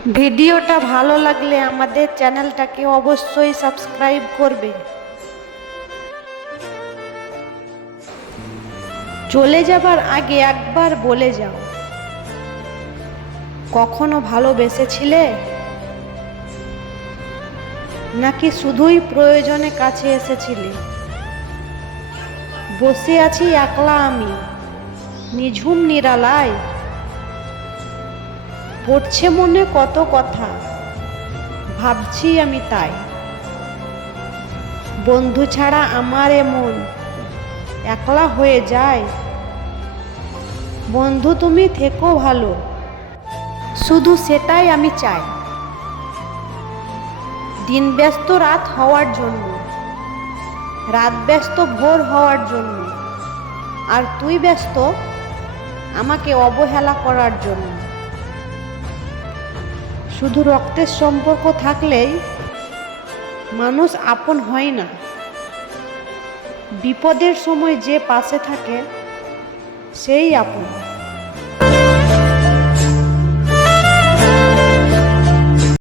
ভিডিওটা ভালো লাগলে আমাদের চ্যানেলটাকে অবশ্যই সাবস্ক্রাইব করবে। চলে যাবার আগে একবার বলে যাও, কখনো ভালোবেসেছিলে, নাকি শুধুই প্রয়োজনে কাছে এসেছিলে? বসে আছি একলা আমি নিঝুম নিরালায়, পড়ছে মনে কত কথা, ভাবছি আমি তাই। বন্ধু ছাড়া আমার মন একলা হয়ে যায়। বন্ধু তুমি থেকো ভালো, শুধু সেটাই আমি চাই। দিন ব্যস্ত রাত হওয়ার জন্য, রাত ব্যস্ত ভোর হওয়ার জন্য, আর তুই ব্যস্ত আমাকে অবহেলা করার জন্য। শুধু রক্তের সম্পর্ক থাকলেই মানুষ আপন হয় না। বিপদের সময় যে পাশে থাকে সেই আপন।